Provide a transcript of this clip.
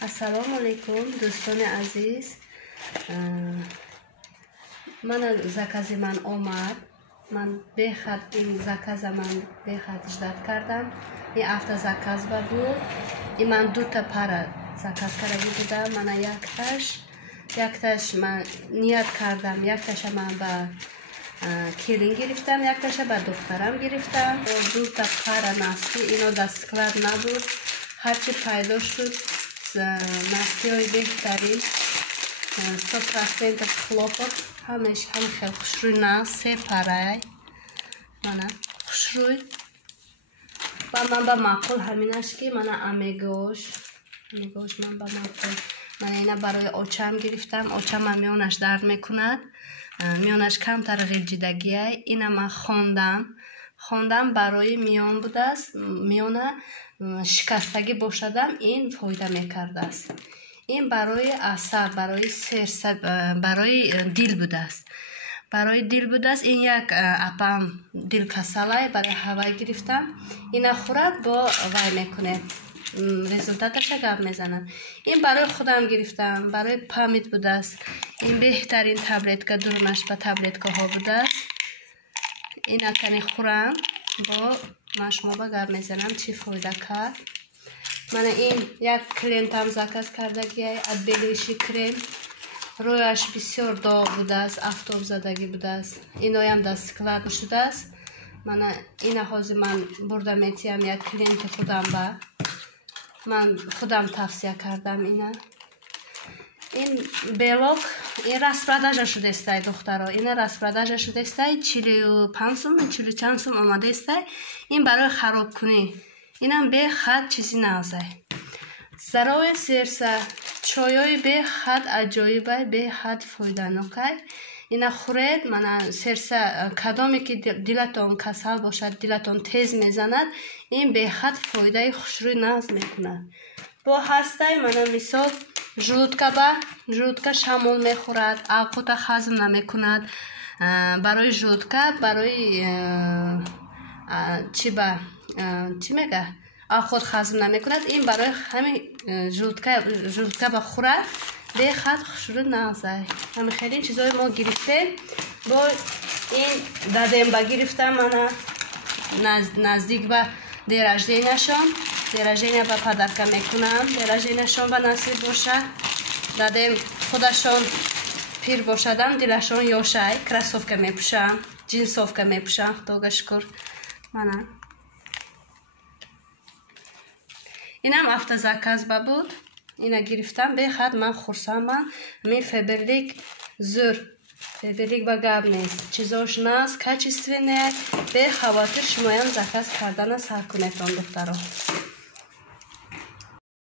Ассалому алейкум, дӯстони азиз. Мана закази ман омад. Ман бехат ин заказа ман бехат ждат кардам. Ин автозаказ ба буд. Ин ман дута пара заказ карда будам. Мана якташ ман ният кардам. Якташа ман ба келин гирифтам, якташа ба духтарам гирифтам. Дута пара наски, ино дар склад набуд. Ҳарчи пайдо шуд настиҳои беҳтарин 100% хлопот ҳамаи хел хушрӯй наст, се парай мана хушрӯй ва ман ба маъқул ҳаминаш ки мана амегош ман ба маъқул мана ина барои очам гирифтам. Очама миёнаш дард мекунад, миёнаш камтар ғиҷидагиай. Ина ман хондам барои миён будааст. Миёна шикастагӣ бошадам ин фоида мекардааст. Ин барои асаб, барои серса, барои дил будааст. Барои дил будааст. Ин як апам дилкасалай барои ҳавай гирифтам. Ина хӯрад бо вай мекунед, результаташа гап мезанад. Ин барои худам гирифтам, барои памит будааст. Ин беҳтарин таблетка дурунаш ба таблеткаҳо будааст. Ина кани хӯрам бо ман шумо ба гап мезанам чӣ фоида кард. Мана ин як клиентам заказ кардагиай отбелиши крем. Рӯяш бисёр дог будааст, афтоб задагӣ будааст. Иноям дар склад шудааст. Мана ина ҳозир ман бурда метиҳам як клиенти худам ба ман худам тавсия кардам. Ин белок ин распродажа шудестай духтаро. Ина распродажа шудестай 45 сум 40 чанд сум омадестай. Ин барои харобкунӣ. Инам бехат чизи назай. Зарои серса чойои бехат аҷоибай, бехат фоиданокай. Ина хӯред, мана серса кадоме ки дилатон касал бошад, дилатон тез мезанад, ин бехат фоидаи хушрӯи нағз мекунад. Бо ҳастай мана мисол жӯлудка шамол мехӯрад, авқота ҳазм намекунад. Барои жӯлудка, барои чӣ мега авқот ҳазм намекунад. Ин барои ҳамин жӯлудка ба хӯрад бехат хушрӯи нағзай. Ҳамин хелин чизои мо гирифтем. Бо ин дадем ба гирифтам мана наздик ба деражденияшон. Дераждения ба падарка мекунам. Деражденияшон ба насиб бошад. Дадем худашон пир бошадам, дилашон ёшай. Красовка мепӯшам, ҷинсовка мепӯшам. Худога шукр. Мана инам автозаказ ба буд. Ина гирифтам. Бехат ман хурсандман. Мин феберлик зур. Феберлик ба гап нест. Чизош наст, качественная. Бехаватир шумоям заказ кардана сар кунетон духтаро.